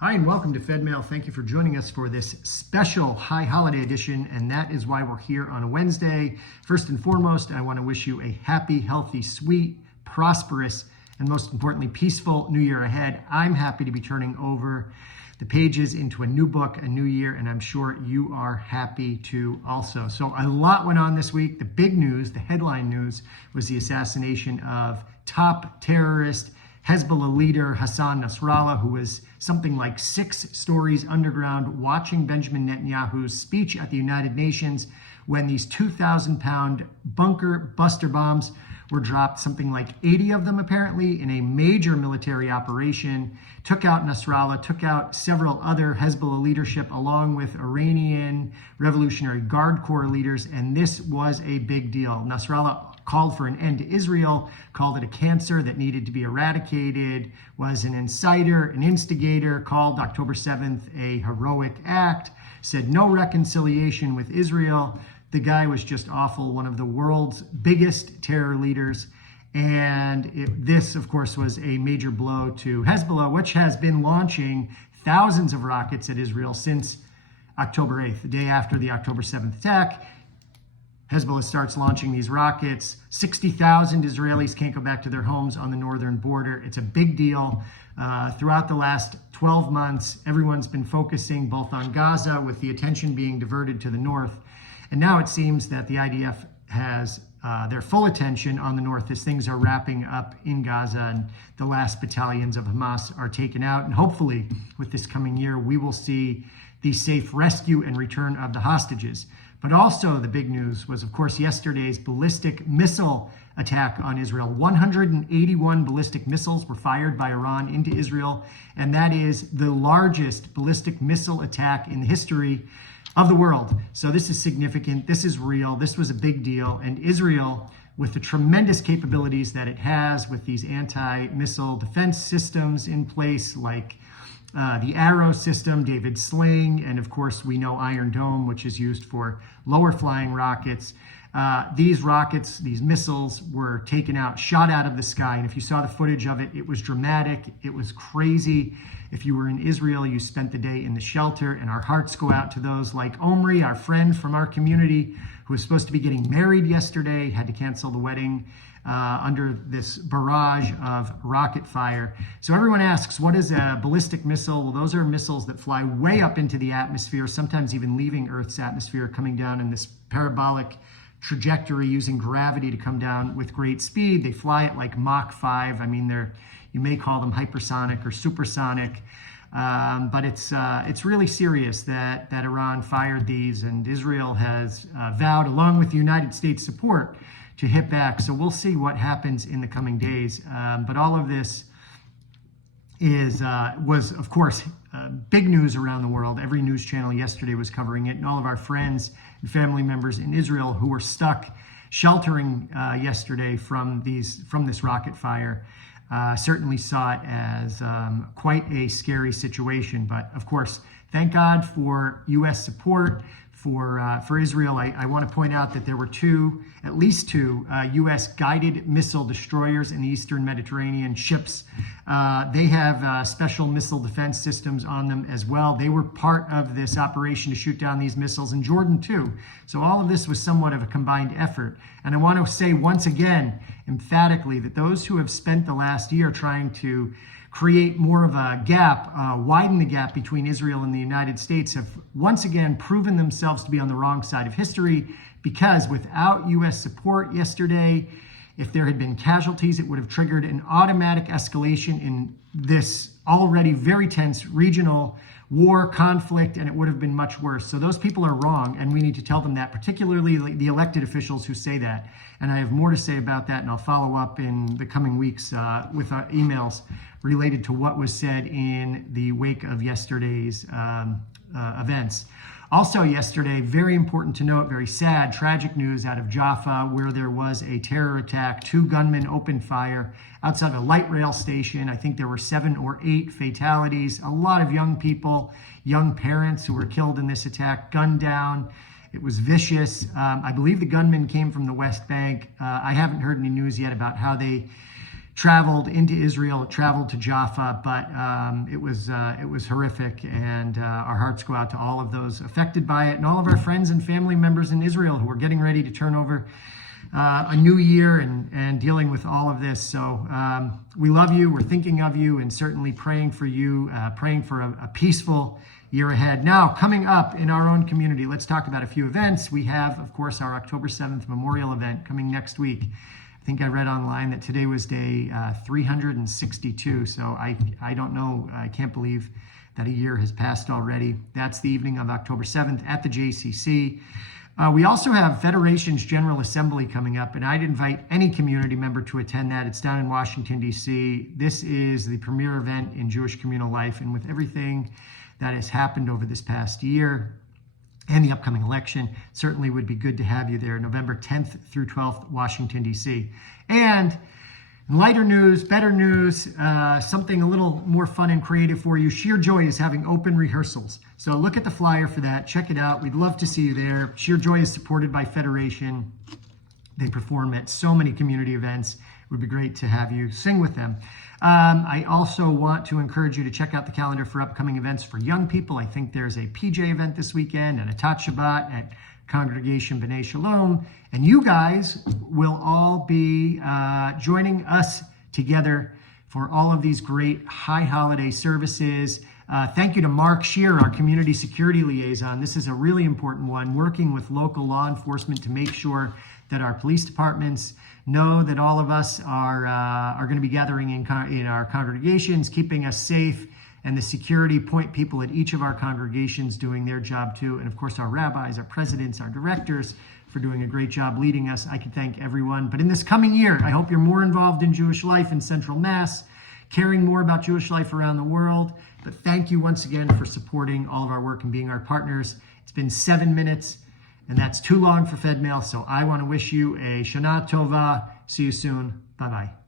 Hi, and welcome to Fedmail. Thank you for joining us for this special high holiday edition, and that is why we're here on a Wednesday. First and foremost, I want to wish you a happy, healthy, sweet, prosperous, and most importantly, peaceful new year ahead. I'm happy to be turning over the pages into a new book, a new year, and I'm sure you are happy too also. So a lot went on this week. The big news, the headline news, was the assassination of top terrorist Hezbollah leader Hassan Nasrallah, who was something like 6 stories underground watching Benjamin Netanyahu's speech at the United Nations when these 2,000-pound bunker buster bombs were dropped, something like 80 of them apparently, in a major military operation, took out Nasrallah, took out several other Hezbollah leadership along with Iranian Revolutionary Guard Corps leaders, and this was a big deal. Nasrallah called for an end to Israel, called it a cancer that needed to be eradicated, was an inciter, an instigator, called October 7th a heroic act, said no reconciliation with Israel. The guy was just awful, one of the world's biggest terror leaders. And this, of course, was a major blow to Hezbollah, which has been launching thousands of rockets at Israel since October 8th, the day after the October 7th attack. Hezbollah starts launching these rockets. 60,000 Israelis can't go back to their homes on the northern border. It's a big deal. Throughout the last 12 months, everyone's been focusing both on Gaza, with the attention being diverted to the north. And now it seems that the IDF has their full attention on the north as things are wrapping up in Gaza and the last battalions of Hamas are taken out. And hopefully, with this coming year, we will see the safe rescue and return of the hostages. But also the big news was, of course, yesterday's ballistic missile attack on Israel. 181 ballistic missiles were fired by Iran into Israel, and that is the largest ballistic missile attack in the history of the world. So this is significant. This is real. This was a big deal. And Israel, with the tremendous capabilities that it has with these anti-missile defense systems in place, like the Arrow system, David Sling, and of course we know Iron Dome, which is used for lower flying rockets. These rockets, these missiles were taken out, shot out of the sky. And if you saw the footage of it, it was dramatic. It was crazy. If you were in Israel, you spent the day in the shelter, and our hearts go out to those like Omri, our friend from our community, who was supposed to be getting married yesterday, had to cancel the wedding under this barrage of rocket fire. So everyone asks, what is a ballistic missile? Well, those are missiles that fly way up into the atmosphere, sometimes even leaving Earth's atmosphere, coming down in this parabolic trajectory using gravity to come down with great speed. They fly at like Mach 5. I mean, you may call them hypersonic or supersonic. But it's really serious that Iran fired these, and Israel has vowed, along with the United States support, to hit back. So we'll see what happens in the coming days. But all of this was, of course, big news around the world. Every news channel yesterday was covering it, and all of our friends and family members in Israel who were stuck sheltering yesterday from this rocket fire certainly saw it as quite a scary situation. But of course, thank God for U.S. support for Israel. I want to point out that there were at least two U.S. guided missile destroyers in the Eastern Mediterranean ships. They have special missile defense systems on them as well. They were part of this operation to shoot down these missiles in Jordan too. So all of this was somewhat of a combined effort. And I want to say once again, emphatically, that those who have spent the last year trying to create more of a gap, widen the gap between Israel and the United States, have once again proven themselves to be on the wrong side of history, because without U.S. support yesterday, if there had been casualties, it would have triggered an automatic escalation in this already very tense regional war conflict, and it would have been much worse. So those people are wrong, and we need to tell them that, particularly the elected officials who say that. And I have more to say about that, and I'll follow up in the coming weeks with emails related to what was said in the wake of yesterday's events. Also yesterday, very important to note, very sad, tragic news out of Jaffa, where there was a terror attack. 2 gunmen opened fire outside a light rail station. I think there were 7 or 8 fatalities. A lot of young people, young parents who were killed in this attack, gunned down. It was vicious. I believe the gunmen came from the West Bank. I haven't heard any news yet about how they traveled into Israel, traveled to Jaffa, but it was horrific, and our hearts go out to all of those affected by it, and all of our friends and family members in Israel who are getting ready to turn over a new year and dealing with all of this. So we love you, we're thinking of you, and certainly praying for you, praying for a peaceful year ahead. Now, coming up in our own community, let's talk about a few events. We have, of course, our October 7th memorial event coming next week. I think I read online that today was day 362, so I don't know, I can't believe that a year has passed already. That's the evening of October 7th at the JCC. We also have Federation's General Assembly coming up, and I'd invite any community member to attend that. It's down in Washington, D.C. This is the premier event in Jewish communal life, and with everything that has happened over this past year and the upcoming election, certainly would be good to have you there, November 10th through 12th, Washington, D.C. And lighter news, better news, something a little more fun and creative for you. Sheer Joy is having open rehearsals. So look at the flyer for that. Check it out. We'd love to see you there. Sheer Joy is supported by Federation. They perform at so many community events. It would be great to have you sing with them. I also want to encourage you to check out the calendar for upcoming events for young people. I think there's a PJ event this weekend and a Tat Shabbat at Congregation B'nai Shalom. And you guys will all be joining us together for all of these great high holiday services. Thank you to Mark Shear, our community security liaison. This is a really important one, working with local law enforcement to make sure that our police departments know that all of us are going to be gathering in our congregations, keeping us safe, and the security point people at each of our congregations doing their job too. And of course, our rabbis, our presidents, our directors for doing a great job leading us. I can thank everyone. But in this coming year, I hope you're more involved in Jewish life in Central Mass, caring more about Jewish life around the world. But thank you once again for supporting all of our work and being our partners. It's been 7 minutes, and that's too long for Fedmail. So I want to wish you a Shana Tova. See you soon. Bye-bye.